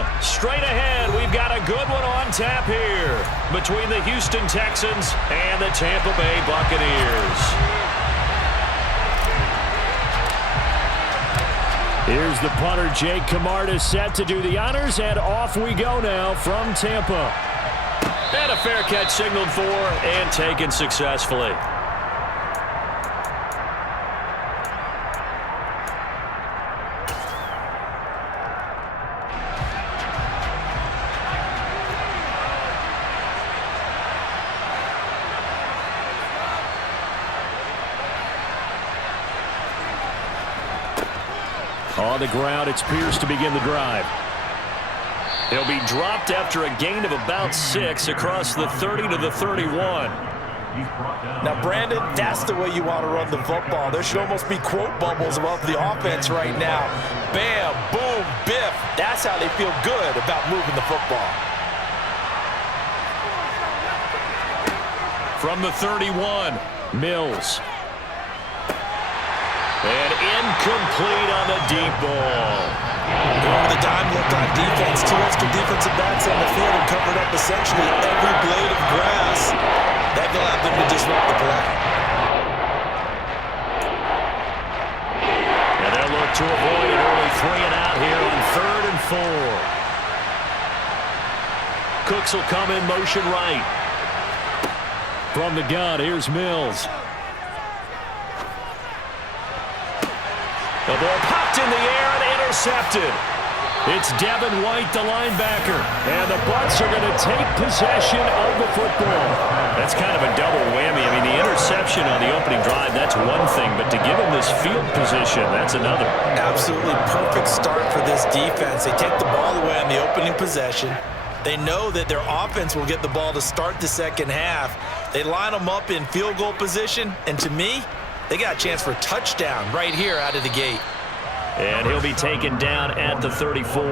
you. Straight ahead, we've got a good one on tap here between the Houston Texans and the Tampa Bay Buccaneers. Here's the punter, Jake Camarda, set to do the honors, and off we go now from Tampa. And a fair catch signaled for and taken successfully. On the ground, it's Pierce to begin the drive. He'll be dropped after a gain of about 6 across the 30 to the 31. Now, Brandon, that's the way you want to run the football. There should almost be quote bubbles above the offense right now. Bam, boom, biff. That's how they feel good about moving the football. From the 31, Mills. And incomplete on the deep ball. Going with the dime look on defense. 2 extra defensive backs on the field and covered up essentially every blade of grass. That allowed them to disrupt the play. And they'll look to avoid an early 3 and out here on 3rd and 4. Cooks will come in motion right. From the gun, here's Mills. The ball popped in the air and intercepted. It's Devin White, the linebacker, and the Bucs are going to take possession of the football. That's kind of a double whammy. I mean, the interception on the opening drive, that's one thing, but to give him this field position, that's another. Absolutely perfect start for this defense. They take the ball away on the opening possession. They know that their offense will get the ball to start the second half. They line them up in field goal position, and to me, they got a chance for a touchdown right here out of the gate. And he'll be taken down at the 34.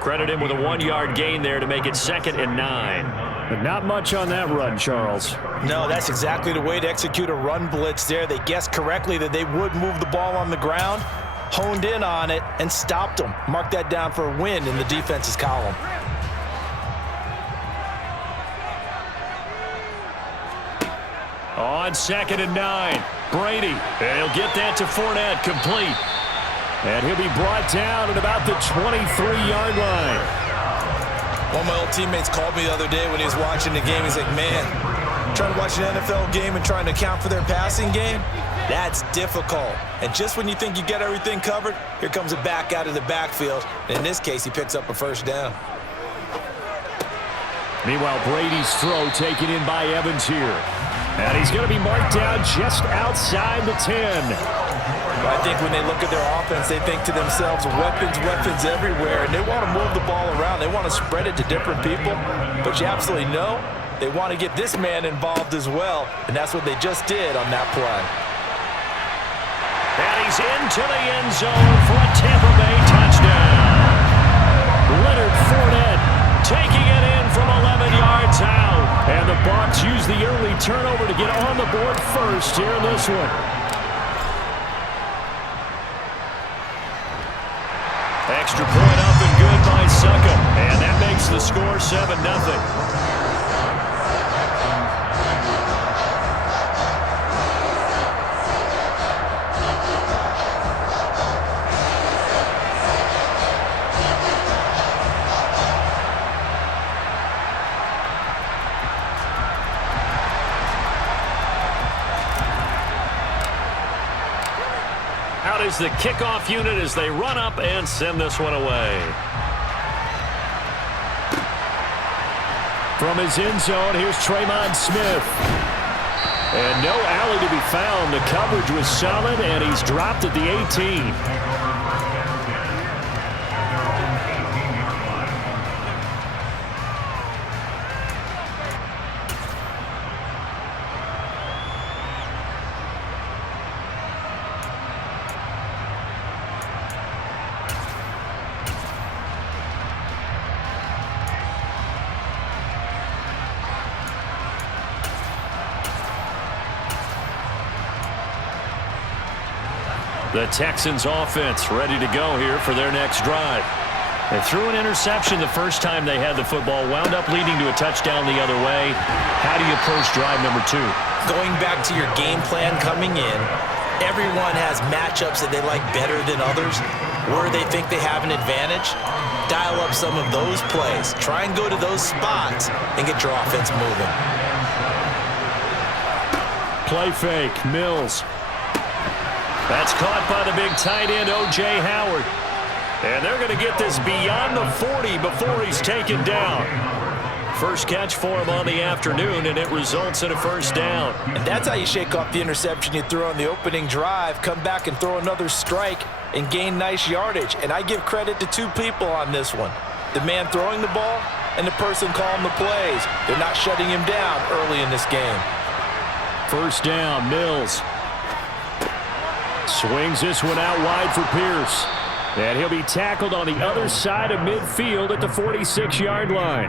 Credit him with a 1-yard gain there to make it 2nd and 9. But not much on that run, Charles. No, that's exactly the way to execute a run blitz there. They guessed correctly that they would move the ball on the ground, honed in on it, and stopped them. Mark that down for a win in the defense's column. On 2nd and 9, Brady. And he'll get that to Fournette, complete. And he'll be brought down at about the 23-yard line. One of my old teammates called me the other day when he was watching the game. He's like, man, trying to watch an NFL game and trying to account for their passing game, that's difficult. And just when you think you get everything covered, here comes a back out of the backfield. And in this case, he picks up a first down. Meanwhile, Brady's throw taken in by Evans here. And he's going to be marked down just outside the 10. I think when they look at their offense, they think to themselves, weapons, weapons everywhere. And they want to move the ball around. They want to spread it to different people. But you absolutely know they want to get this man involved as well. And that's what they just did on that play. And he's into the end zone for a Tampa Bay touchdown. Leonard Fournette taking it in from 11 yards out. And the Bucs use the early turnover to get on the board first here in this one. Extra point up and good by Succa. And that makes the score 7-0. Out is the kickoff unit as they run up and send this one away. From his end zone, here's Tremon Smith. And no alley to be found. The coverage was solid, and he's dropped at the 18. The Texans offense ready to go here for their next drive. They threw an interception the first time they had the football, wound up leading to a touchdown the other way. How do you approach drive number 2? Going back to your game plan coming in, everyone has matchups that they like better than others, where they think they have an advantage. Dial up some of those plays. Try and go to those spots and get your offense moving. Play fake, Mills. That's caught by the big tight end, O.J. Howard. And they're going to get this beyond the 40 before he's taken down. First catch for him on the afternoon, and it results in a first down. And that's how you shake off the interception you threw on the opening drive, come back and throw another strike and gain nice yardage. And I give credit to 2 people on this one. The man throwing the ball and the person calling the plays. They're not shutting him down early in this game. First down, Mills. Swings this one out wide for Pierce. And he'll be tackled on the other side of midfield at the 46-yard line.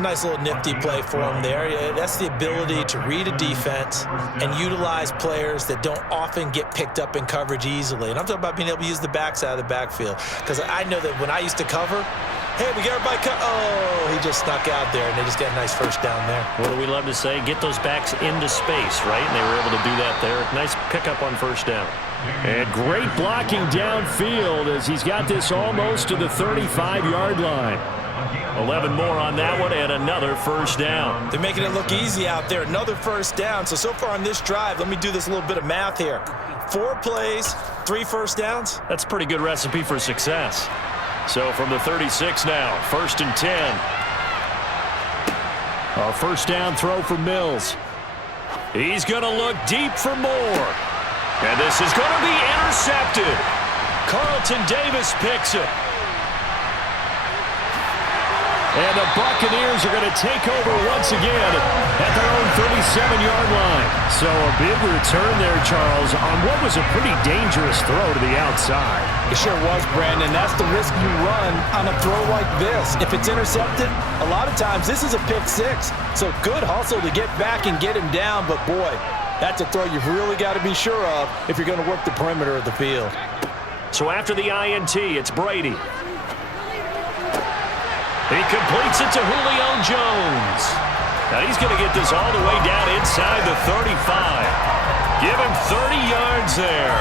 Nice little nifty play for him there. That's the ability to read a defense and utilize players that don't often get picked up in coverage easily. And I'm talking about being able to use the backside of the backfield. Because I know that when I used to cover, hey, we got everybody cut. Oh, he just snuck out there, and they just got a nice first down there. What do we love to say? Get those backs into space, right? And they were able to do that there. Nice pickup on first down. And great blocking downfield as he's got this almost to the 35-yard line. 11 more on that one and another first down. They're making it look easy out there. Another first down. So far on this drive, let me do this little bit of math here. 4 plays, 3 first downs. That's a pretty good recipe for success. So from the 36 now, 1st and 10. A first down throw for Mills. He's going to look deep for more. And this is going to be intercepted. Carlton Davis picks it. And the Buccaneers are going to take over once again at their own 37-yard line. So a big return there, Charles, on what was a pretty dangerous throw to the outside. It sure was, Brandon. That's the risk you run on a throw like this. If it's intercepted, a lot of times this is a pick 6. So good hustle to get back and get him down. But, boy, that's a throw you've really got to be sure of if you're going to work the perimeter of the field. So after the INT, it's Brady. He completes it to Julio Jones. Now he's going to get this all the way down inside the 35. Give him 30 yards there.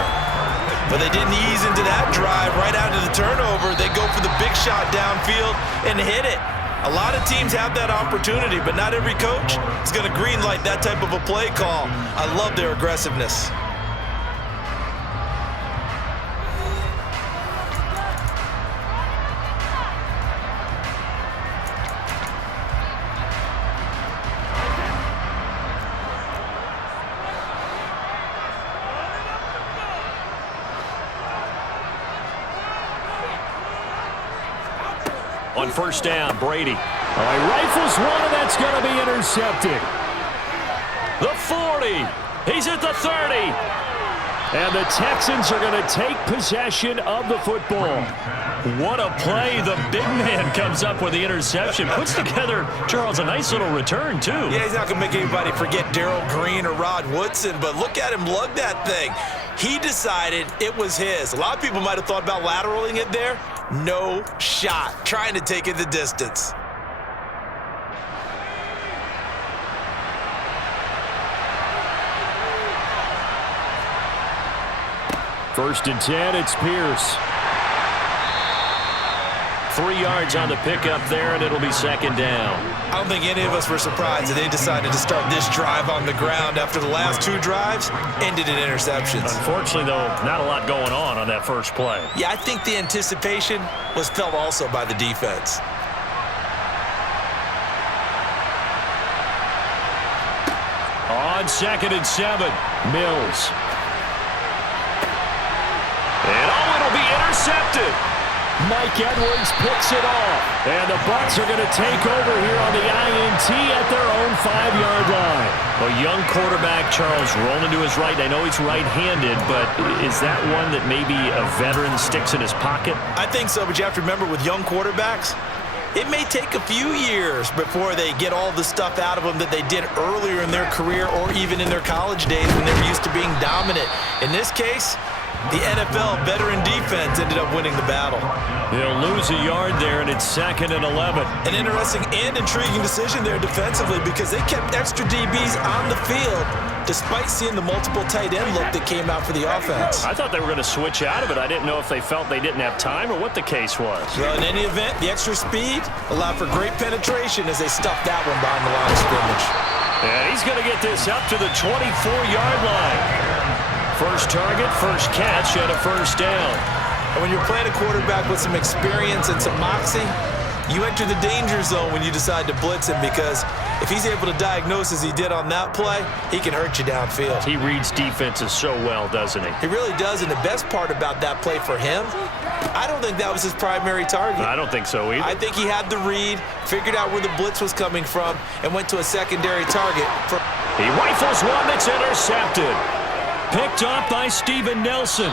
But they didn't ease into that drive right out of the turnover. They go for the big shot downfield and hit it. A lot of teams have that opportunity, but not every coach is going to greenlight that type of a play call. I love their aggressiveness. On first down, Brady. All right, rifles one, and that's going to be intercepted. The 40. He's at the 30. And the Texans are going to take possession of the football. What a play. The big man comes up with the interception. Puts together, Charles, a nice little return, too. Yeah, he's not going to make anybody forget Darrell Green or Rod Woodson, but look at him lug that thing. He decided it was his. A lot of people might have thought about lateraling it there. No shot. Trying to take it the distance. First and 10, it's Pierce. 3 yards on the pickup there, and it'll be second down. I don't think any of us were surprised that they decided to start this drive on the ground after the last 2 drives ended in interceptions. Unfortunately, though, not a lot going on that first play. Yeah, I think the anticipation was felt also by the defense. On 2nd and 7, Mills. And it'll be intercepted. Mike Edwards picks it off. And the Bucs are going to take over here on the INT at their own 5-yard line. A young quarterback, Charles, rolling to his right. I know he's right-handed, but is that one that maybe a veteran sticks in his pocket? I think so, but you have to remember with young quarterbacks, it may take a few years before they get all the stuff out of them that they did earlier in their career or even in their college days when they were used to being dominant. In this case, The NFL veteran defense ended up winning the battle. They'll lose a yard there, and it's 2nd and 11. An interesting and intriguing decision there defensively because they kept extra DBs on the field despite seeing the multiple tight end look that came out for the offense. I thought they were going to switch out of it. I didn't know if they felt they didn't have time or what the case was. Well, in any event, the extra speed allowed for great penetration as they stuffed that one behind the line of scrimmage. And he's going to get this up to the 24-yard line. First target, first catch, and a first down. And when you're playing a quarterback with some experience and some moxie, you enter the danger zone when you decide to blitz him because if he's able to diagnose as he did on that play, he can hurt you downfield. He reads defenses so well, doesn't he? He really does, and the best part about that play for him, I don't think that was his primary target. I don't think so either. I think he had the read, figured out where the blitz was coming from, and went to a secondary target. He rifles one that's intercepted. Picked off by Steven Nelson.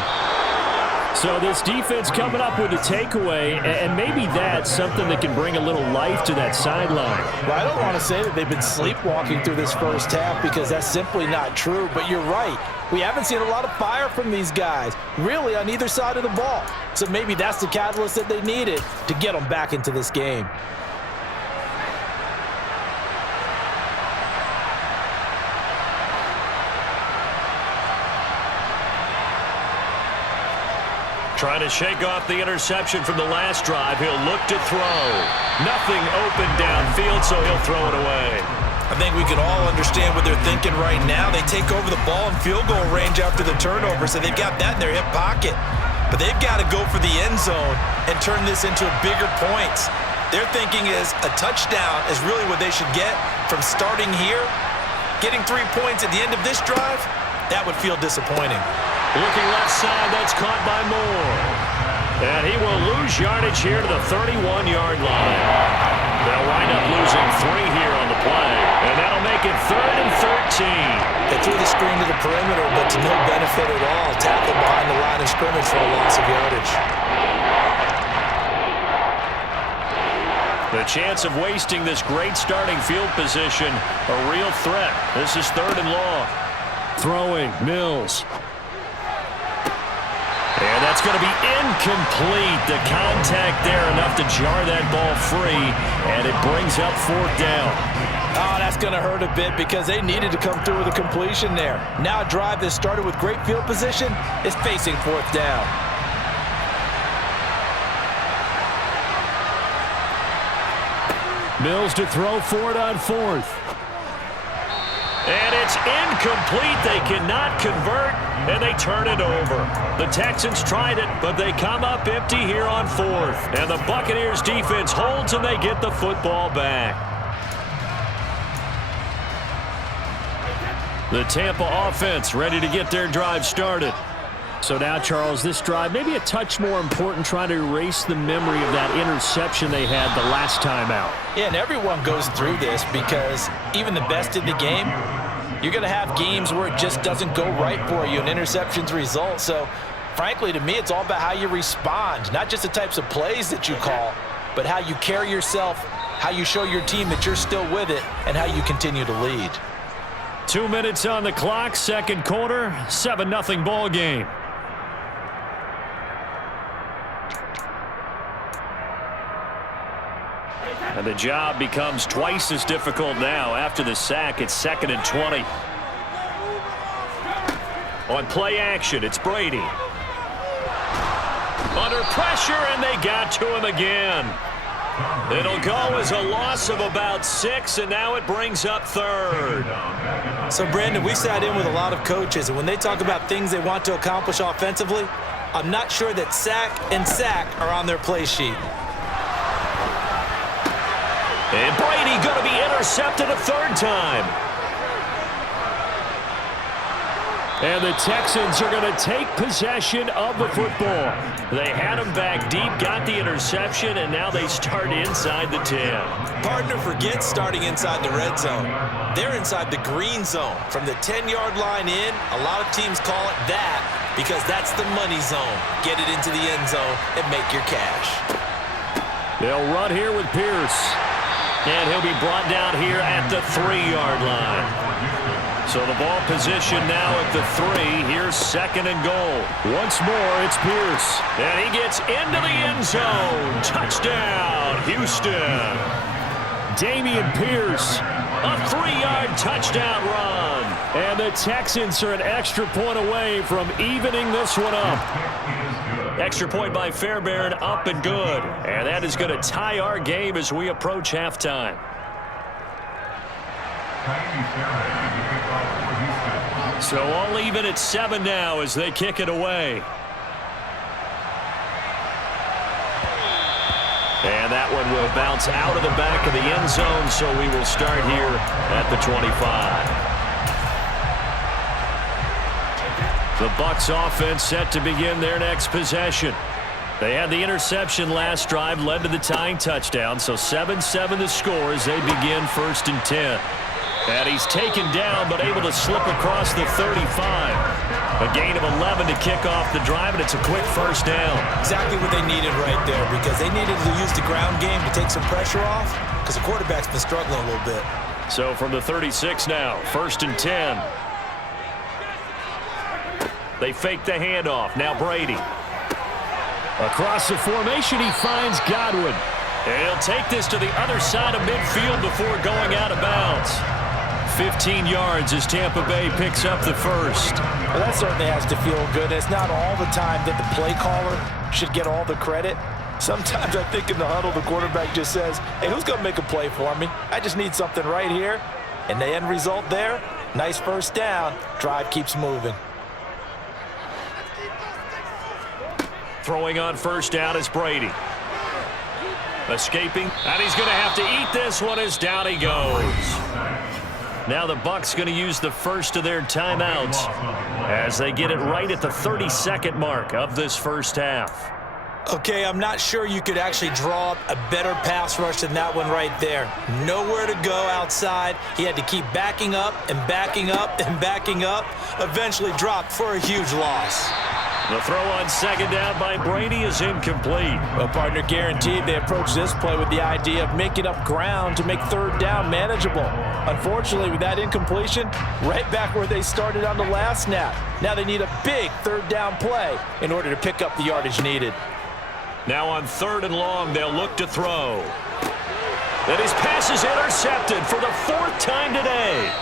So this defense coming up with a takeaway, and maybe that's something that can bring a little life to that sideline. Well, I don't want to say that they've been sleepwalking through this first half because that's simply not true, but you're right. We haven't seen a lot of fire from these guys, really on either side of the ball. So maybe that's the catalyst that they needed to get them back into this game. Trying to shake off the interception from the last drive. He'll look to throw. Nothing open downfield, so he'll throw it away. I think we can all understand what they're thinking right now. They take over the ball in field goal range after the turnover, so they've got that in their hip pocket. But they've got to go for the end zone and turn this into bigger points. Their thinking is a touchdown is really what they should get from starting here. Getting 3 points at the end of this drive, that would feel disappointing. Looking left side, that's caught by Moore. And he will lose yardage here to the 31-yard line. They'll wind up losing 3 here on the play. And that'll make it 3rd and 13. They threw the screen to the perimeter, but to no benefit at all. Tackled behind the line of scrimmage for a loss of yardage. The chance of wasting this great starting field position, a real threat. This is 3rd and long. Throwing, Mills. And that's going to be incomplete. The contact there enough to jar that ball free, and it brings up 4th down. Oh, that's going to hurt a bit because they needed to come through with a completion there. Now a drive that started with great field position is facing 4th down. Mills to throw for it on 4th. And it's incomplete. They cannot convert, and they turn it over. The Texans tried it, but they come up empty here on 4th. And the Buccaneers defense holds, and they get the football back. The Tampa offense ready to get their drive started. So now, Charles, this drive maybe a touch more important, trying to erase the memory of that interception they had the last time out. Yeah, and everyone goes through this because even the best in the game, you're going to have games where it just doesn't go right for you, and interceptions result. So, frankly, to me, it's all about how you respond, not just the types of plays that you call, but how you carry yourself, how you show your team that you're still with it, and how you continue to lead. 2 minutes on the clock, 2nd quarter, 7-0 ball game. And the job becomes twice as difficult now. After the sack, it's 2nd and 20. On play action, it's Brady. Under pressure, and they got to him again. It'll go as a loss of about 6, and now it brings up 3rd. So, Brandon, we sat in with a lot of coaches, and when they talk about things they want to accomplish offensively, I'm not sure that sack and sack are on their play sheet. And Brady going to be intercepted a 3rd time. And the Texans are going to take possession of the football. They had him back deep, got the interception, and now they start inside the 10. Partner forgets starting inside the red zone. They're inside the green zone. From the 10-yard line in, a lot of teams call it that because that's the money zone. Get it into the end zone and make your cash. They'll run here with Pierce. And he'll be brought down here at the 3-yard line. So the ball position now at the 3. Here's second and goal. Once more, it's Pierce. And he gets into the end zone. Touchdown, Houston. Damian Pierce, a 3-yard touchdown run. And the Texans are an extra point away from evening this one up. Extra point by Fairbairn, up and good. And that is going to tie our game as we approach halftime. So all even at 7 now as they kick it away. And that one will bounce out of the back of the end zone, so we will start here at the 25. The Bucs offense set to begin their next possession. They had the interception last drive, led to the tying touchdown, so 7-7 the score as they begin 1st and 10. And he's taken down, but able to slip across the 35. A gain of 11 to kick off the drive, and it's a quick first down. Exactly what they needed right there, because they needed to use the ground game to take some pressure off, because the quarterback's been struggling a little bit. So from the 36 now, 1st and 10. They fake the handoff. Now Brady. Across the formation, he finds Godwin. And he'll take this to the other side of midfield before going out of bounds. 15 yards as Tampa Bay picks up the first. Well, that certainly has to feel good. It's not all the time that the play caller should get all the credit. Sometimes I think in the huddle, the quarterback just says, hey, who's going to make a play for me? I just need something right here. And the end result there, nice first down. Drive keeps moving. Throwing on first down is Brady. Escaping, and he's going to have to eat this one as down he goes. Now the Bucs going to use the first of their timeouts as they get it right at the 32nd mark of this first half. Okay, I'm not sure you could actually draw up a better pass rush than that one right there. Nowhere to go outside. He had to keep backing up and backing up and backing up. Eventually dropped for a huge loss. The throw on second down by Brady is incomplete. Well, partner, guaranteed they approach this play with the idea of making up ground to make third down manageable. Unfortunately, with that incompletion, right back where they started on the last snap. Now they need a big third down play in order to pick up the yardage needed. Now on 3rd and long, they'll look to throw. And his pass is intercepted for the 4th time today.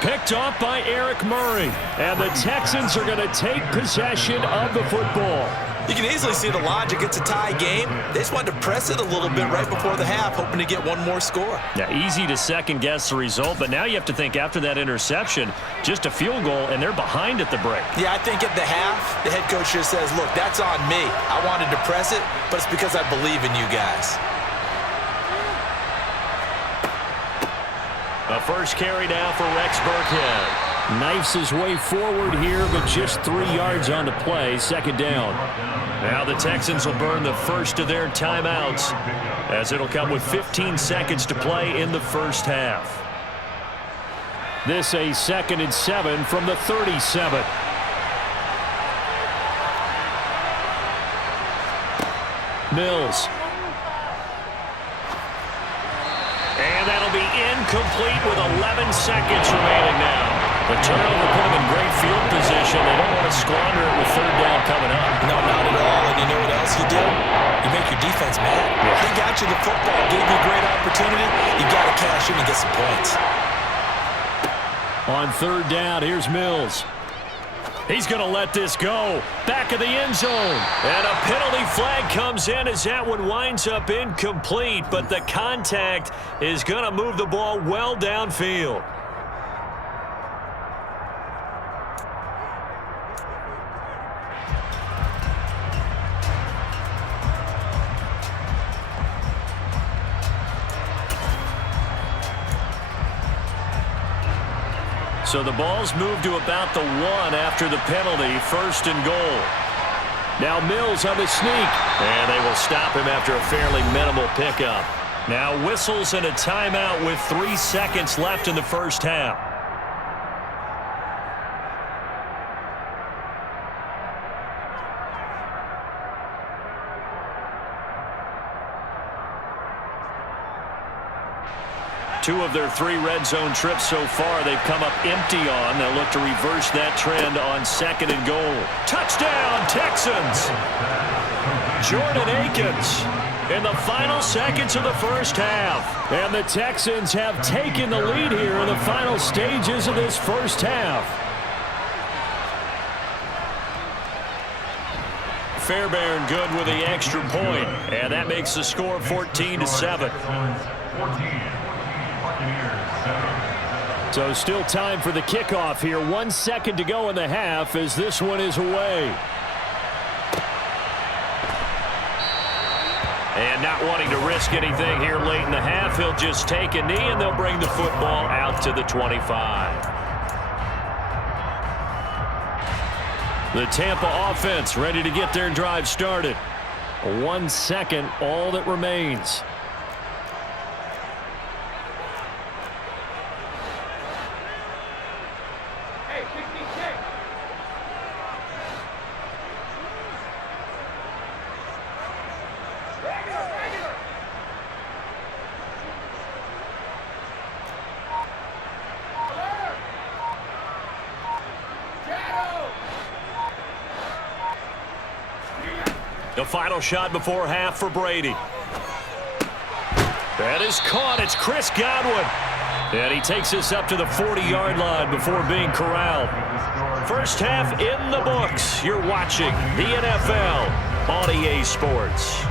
Picked off by Eric Murray. And the Texans are going to take possession of the football. You can easily see the logic. It's a tie game. They just wanted to press it a little bit right before the half, hoping to get one more score. Yeah, easy to second-guess the result, but now you have to think after that interception, just a field goal, and they're behind at the break. Yeah, I think at the half, the head coach just says, look, that's on me. I wanted to press it, but it's because I believe in you guys. The first carry now for Rex Burkhead. Knifes his way forward here, but just 3 yards on the play. Second down. Now the Texans will burn the first of their timeouts, as it'll come with 15 seconds to play in the first half. This a 2nd and 7 from the 37. Mills. And that'll be incomplete with 11 seconds remaining now. The turnover put them in great field position. They don't want to squander it with third down coming up. No, not at all. And you know what else you do? You make your defense mad. Yeah. They got you the football, gave you a great opportunity. You got to cash in and get some points. On third down, here's Mills. He's going to let this go. Back of the end zone. And a penalty flag comes in as that one winds up incomplete. But the contact is going to move the ball well downfield. So the ball's moved to about the 1 after the penalty, 1st and goal. Now Mills on the sneak. And they will stop him after a fairly minimal pickup. Now whistles and a timeout with 3 seconds left in the first half. 2 of their 3 red zone trips so far they've come up empty on. They'll look to reverse that trend on 2nd and goal. Touchdown, Texans! Jordan Akins in the final seconds of the first half. And the Texans have taken the lead here in the final stages of this first half. Fairbairn good with the extra point, and that makes the score 14-7. So still time for the kickoff here. 1 second to go in the half as this one is away. And not wanting to risk anything here late in the half, he'll just take a knee and they'll bring the football out to the 25. The Tampa offense ready to get their drive started. 1 second, all that remains. The final shot before half for Brady. That is caught. It's Chris Godwin. And he takes us up to the 40-yard line before being corralled. First half in the books. You're watching the NFL on EA Sports.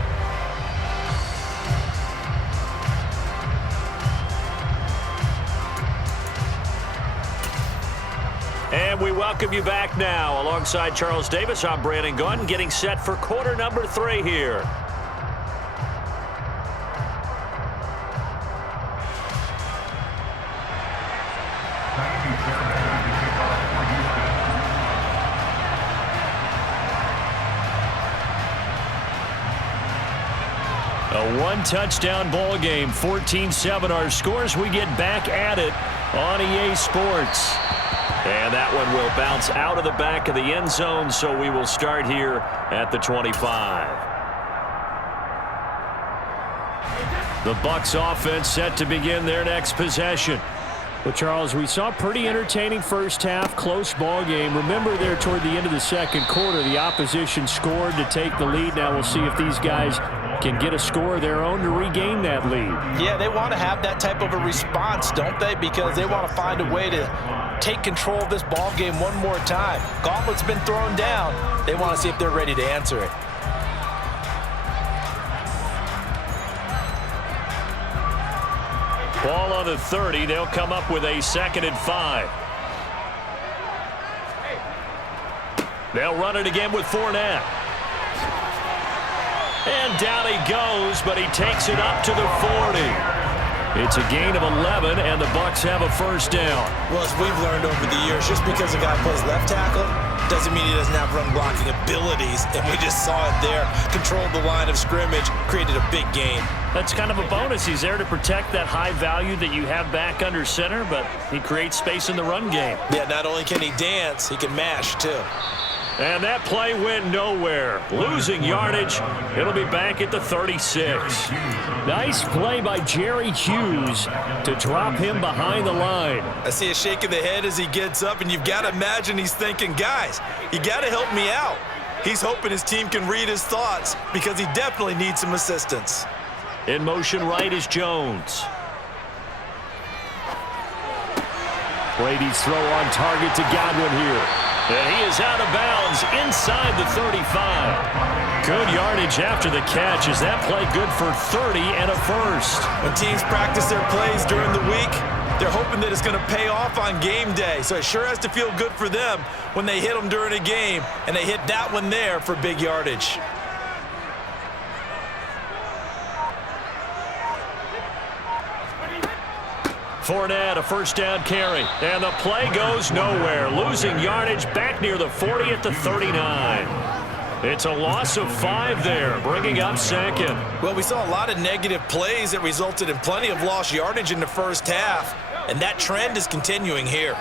And we welcome you back now. Alongside Charles Davis, I'm Brandon Gunn, getting set for quarter number 3 here. A 1-touchdown ball game, 14-7 our scores. We get back at it on EA Sports. And that one will bounce out of the back of the end zone, so we will start here at the 25. The Bucs offense set to begin their next possession. Well, Charles, we saw a pretty entertaining first half, close ball game. Remember there toward the end of the second quarter, the opposition scored to take the lead. Now we'll see if these guys can get a score of their own to regain that lead. Yeah, they want to have that type of a response, don't they? Because they want to find a way to take control of this ball game one more time. Gauntlet's been thrown down. They want to see if they're ready to answer it. Ball on the 30. They'll come up with a 2nd and 5. They'll run it again with Fournette. And down he goes, but he takes it up to the 40. It's a gain of 11, and the Bucs have a first down. Well, as we've learned over the years, just because a guy plays left tackle doesn't mean he doesn't have run blocking abilities, and we just saw it there. Controlled the line of scrimmage, created a big gain. That's kind of a bonus. He's there to protect that high value that you have back under center, but he creates space in the run game. Yeah, not only can he dance, he can mash, too. And that play went nowhere. Losing yardage. It'll be back at the 36. Nice play by Jerry Hughes to drop him behind the line. I see a shake of the head as he gets up, and you've got to imagine he's thinking, guys, you got to help me out. He's hoping his team can read his thoughts because he definitely needs some assistance. In motion right is Jones. Brady's throw on target to Godwin here. And he is out of bounds inside the 35. Good yardage after the catch. Is that play good for 30 and a first? When teams practice their plays during the week, they're hoping that it's going to pay off on game day. So it sure has to feel good for them when they hit them during a game. And they hit that one there for big yardage. Fournette, a first down carry. And the play goes nowhere. Losing yardage back near the 40 at the 39. It's a loss of 5 there, bringing up 2nd. Well, we saw a lot of negative plays that resulted in plenty of lost yardage in the first half. And that trend is continuing here.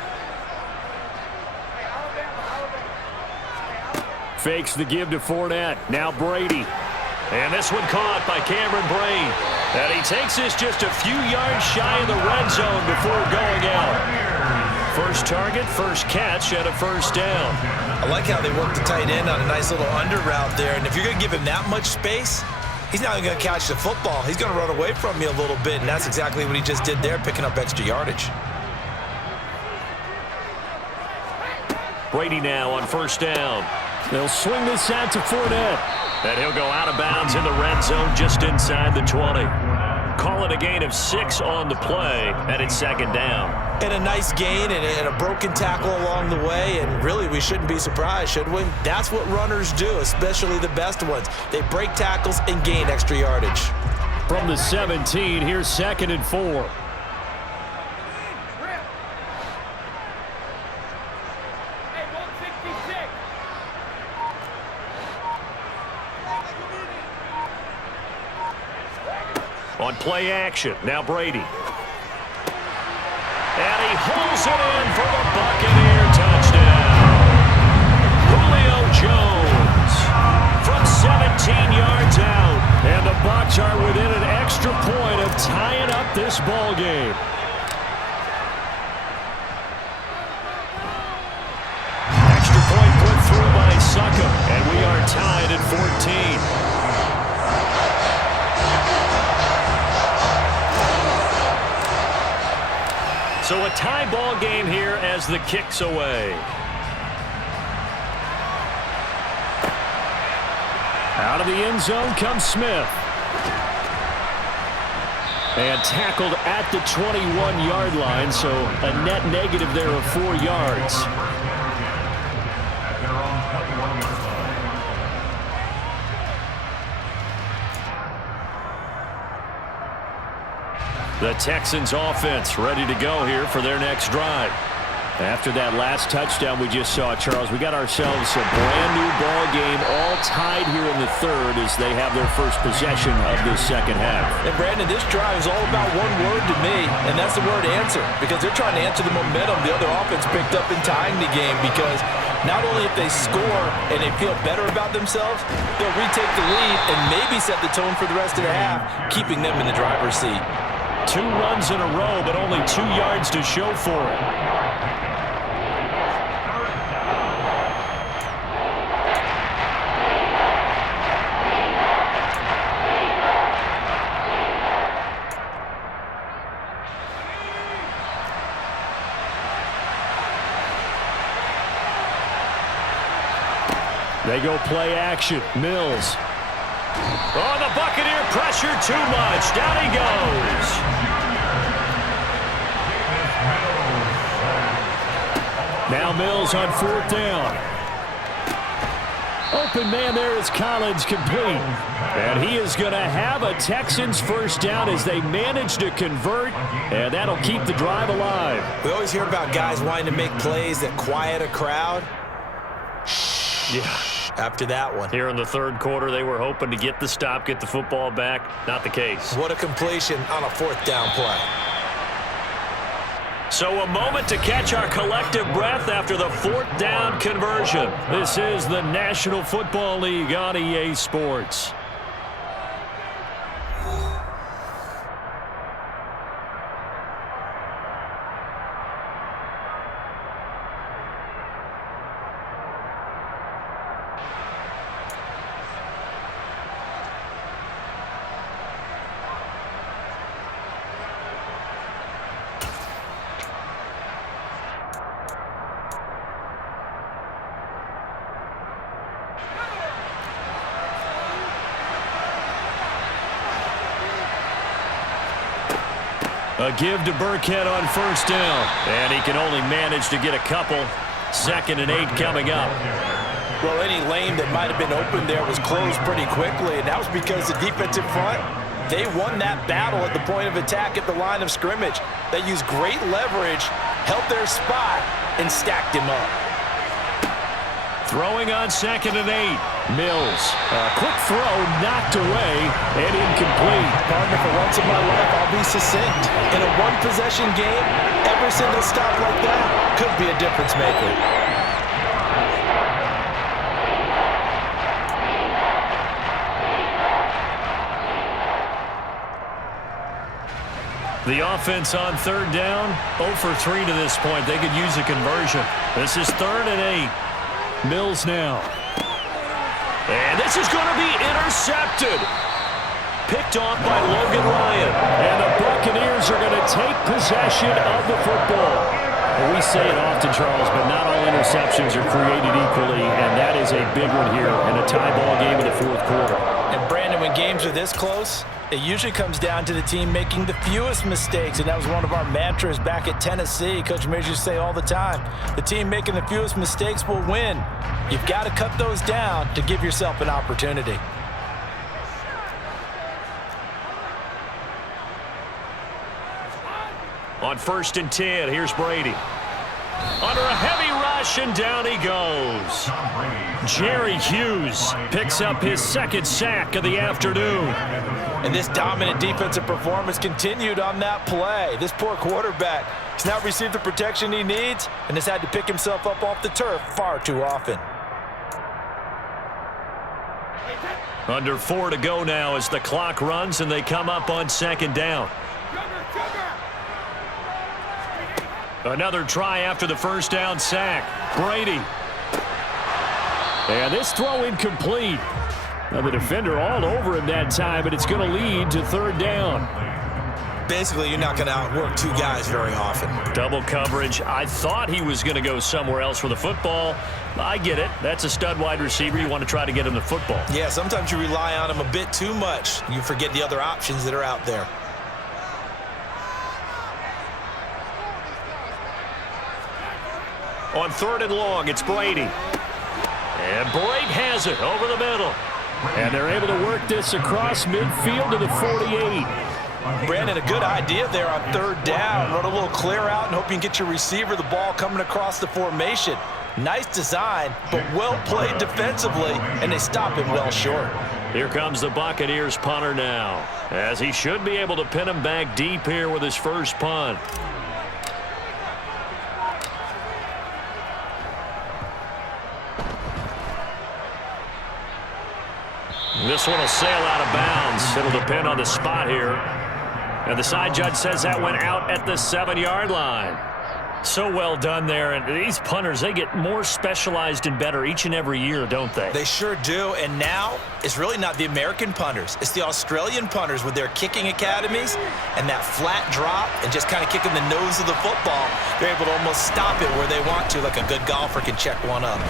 Fakes the give to Fournette. Now Brady. And this one caught by Cameron Brate. And he takes this just a few yards shy of the red zone before going out. First target, first catch, and a first down. I like how they work the tight end on a nice little under route there. And if you're going to give him that much space, he's not even going to catch the football. He's going to run away from you a little bit, and that's exactly what he just did there, picking up extra yardage. Brady now on first down. They'll swing this out to Fournette. And he'll go out of bounds in the red zone just inside the 20. Call it a gain of 6 on the play, and it's second down. And a nice gain and a broken tackle along the way, and really we shouldn't be surprised, should we? That's what runners do, especially the best ones. They break tackles and gain extra yardage. From the 17, here's 2nd and 4. On play action, now Brady. And he holds it in for the Buccaneer touchdown. Julio Jones from 17 yards out. And the Bucs are within an extra point of tying up this ball game. Extra point put through by Succop. And we are tied at 14. So a tie ball game here as the kick's away. Out of the end zone comes Smith. And tackled at the 21-yard line, so a net negative there of 4 yards. The Texans offense ready to go here for their next drive. After that last touchdown we just saw, Charles, we got ourselves a brand new ball game, all tied here in the third as they have their first possession of this second half. And Brandon, this drive is all about one word to me, and that's the word answer, because they're trying to answer the momentum the other offense picked up in tying the game, because not only if they score and they feel better about themselves, they'll retake the lead and maybe set the tone for the rest of the half, keeping them in the driver's seat. 2 runs in a row, but only 2 yards to show for it. They go play action. Mills. Oh, the Buccaneer pressure too much. Down he goes. Now Mills on 4th down. Open man there is Collins, complete. And he is going to have a Texans first down as they manage to convert, and that'll keep the drive alive. We always hear about guys wanting to make plays that quiet a crowd. Yeah. After that one. Here in the third quarter, they were hoping to get the stop, get the football back. Not the case. What a completion on a 4th down play. So a moment to catch our collective breath after the 4th down conversion. This is the National Football League on EA Sports. A give to Burkhead on first down. And he can only manage to get a couple. 2nd and 8 coming up. Well, any lane that might have been open there was closed pretty quickly, and that was because the defensive front, they won that battle at the point of attack at the line of scrimmage. They used great leverage, held their spot, and stacked him up. Throwing on 2nd and 8. Mills. A quick throw knocked away and incomplete. Partner, for once in my life, I'll be succinct. In a one-possession game, every single stop like that could be a difference maker. The offense on third down, 0 for 3 to this point. They could use a conversion. This is 3rd and 8. Mills now. And this is going to be intercepted. Picked off by Logan Ryan. And the Buccaneers are going to take possession of the football. Well, we say it often, Charles, but not all interceptions are created equally, and that is a big one here in a tie ball game in the 4th quarter. And, Brandon, when games are this close, it usually comes down to the team making the fewest mistakes, and that was one of our mantras back at Tennessee. Coach Mears used to say all the time, the team making the fewest mistakes will win. You've got to cut those down to give yourself an opportunity. On 1st and 10, here's Brady. Under a heavy rush, and down he goes. Jerry Hughes picks up his 2nd sack of the afternoon. And this dominant defensive performance continued on that play. This poor quarterback has not received the protection he needs and has had to pick himself up off the turf far too often. Under 4 to go now as the clock runs, and they come up on 2nd down. Another try after the 1st down sack. Brady. And this throw incomplete. Now the defender all over him that time, but it's going to lead to 3rd down. Basically, you're not going to outwork 2 guys very often. Double coverage. I thought he was going to go somewhere else for the football. I get it. That's a stud wide receiver. You want to try to get him the football. Yeah, sometimes you rely on him a bit too much. You forget the other options that are out there. On 3rd and long, it's Brady. And Brady has it over the middle. And they're able to work this across midfield to the 48. Brandon, a good idea there on 3rd down. Run a little clear out and hope you can get your receiver the ball coming across the formation. Nice design, but well played defensively, and they stop him well short. Here comes the Buccaneers punter now, as he should be able to pin him back deep here with his first punt. This one will sail out of bounds. It'll depend on the spot here. And the side judge says that went out at the 7-yard line. So well done there. And these punters, they get more specialized and better each and every year, don't they? They sure do. And now it's really not the American punters. It's the Australian punters with their kicking academies and that flat drop and just kind of kicking the nose of the football. They're able to almost stop it where they want to, like a good golfer can check one up.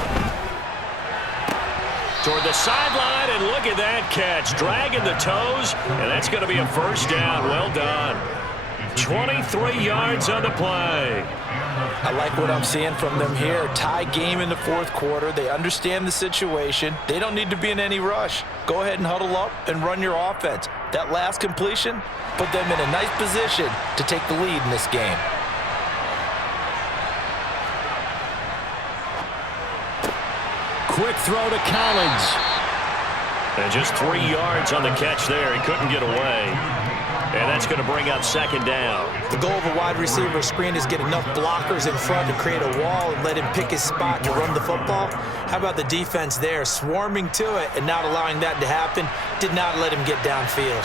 Toward the sideline, and look at that catch. Dragging the toes, and that's going to be a 1st down. Well done. 23 yards on the play. I like what I'm seeing from them here. Tie game in the 4th quarter. They understand the situation. They don't need to be in any rush. Go ahead and huddle up and run your offense. That last completion put them in a nice position to take the lead in this game. Quick throw to Collins. And just 3 yards on the catch there. He couldn't get away. And that's going to bring up 2nd down. The goal of a wide receiver screen is get enough blockers in front to create a wall and let him pick his spot to run the football. How about the defense there, swarming to it and not allowing that to happen? Did not let him get downfield.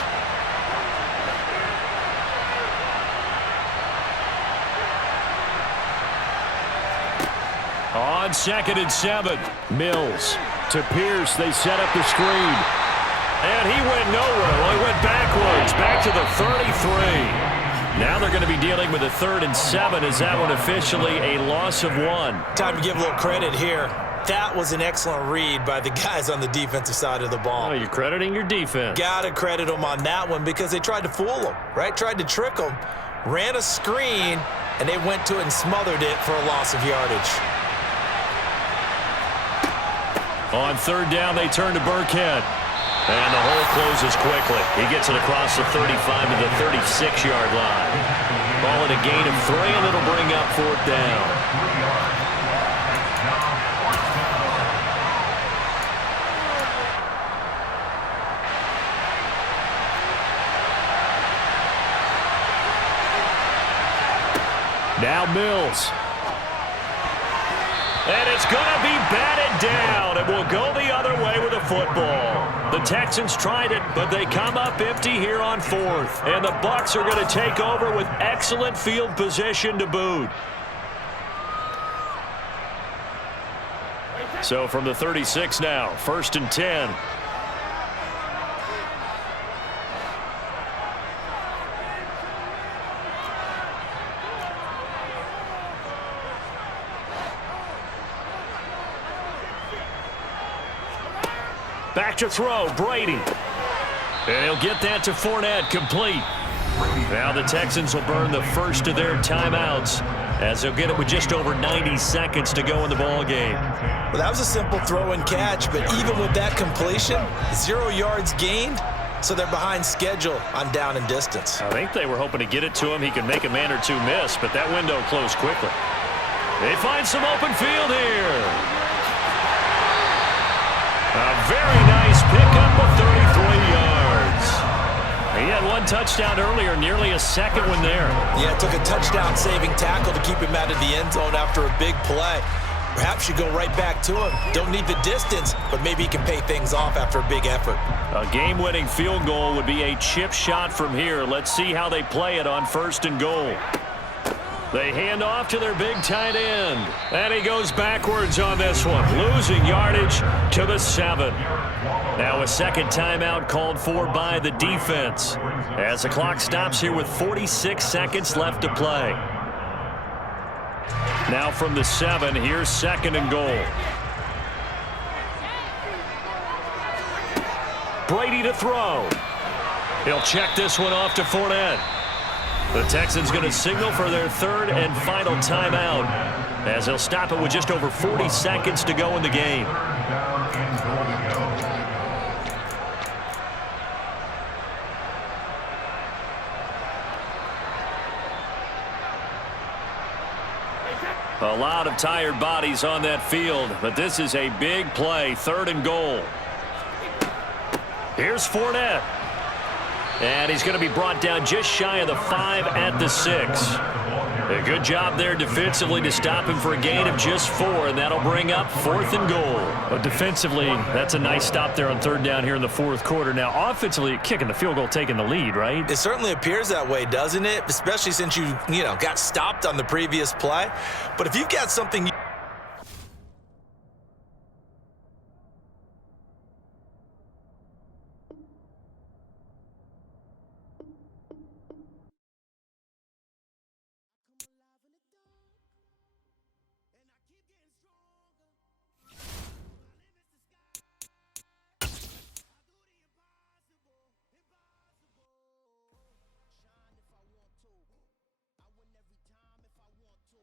On 2nd and 7, Mills to Pierce. They set up the screen. And he went nowhere. Well, he went backwards, back to the 33. Now they're going to be dealing with a 3rd and 7. Is that one officially a loss of 1? Time to give a little credit here. That was an excellent read by the guys on the defensive side of the ball. Oh, you're crediting your defense. Got to credit them on that one because they tried to fool them, right? Tried to trick them. Ran a screen, and they went to it and smothered it for a loss of yardage. On 3rd down, they turn to Burkhead. And the hole closes quickly. He gets it across the 35 to the 36-yard line. Ball in a gain of 3, and it'll bring up 4th down. Now Mills. And it's going to be batted down, and will go the other way with the football. The Texans tried it, but they come up empty here on fourth. And the Bucs are going to take over with excellent field position to boot. So from the 36 now, 1st and 10. Back to throw, Brady. And he'll get that to Fournette, complete. Now the Texans will burn the first of their timeouts as they'll get it with just over 90 seconds to go in the ball game. Well, that was a simple throw and catch, but even with that completion, 0 yards gained, so they're behind schedule on down and distance. I think they were hoping to get it to him. He could make a man or two miss, but that window closed quickly. They find some open field here. A very nice pickup of 33 yards. He had one touchdown earlier, nearly a second one there. Yeah, it took a touchdown-saving tackle to keep him out of the end zone after a big play. Perhaps you go right back to him. Don't need the distance, but maybe he can pay things off after a big effort. A game-winning field goal would be a chip shot from here. Let's see how they play it on 1st and goal. They hand off to their big tight end. And he goes backwards on this one, losing yardage to the 7. Now a second timeout called for by the defense as the clock stops here with 46 seconds left to play. Now from the 7, here's 2nd and goal. Brady to throw. He'll check this one off to Fournette. The Texans going to signal for their 3rd and final timeout as they'll stop it with just over 40 seconds to go in the game. A lot of tired bodies on that field, but this is a big play, 3rd and goal. Here's Fournette. And he's going to be brought down just shy of the 5 at the 6. A good job there defensively to stop him for a gain of just 4, and that'll bring up 4th and goal. But defensively, that's a nice stop there on 3rd down here in the 4th quarter. Now, offensively, kicking the field goal, taking the lead, right? It certainly appears that way, doesn't it? Especially since you got stopped on the previous play. But if you've got something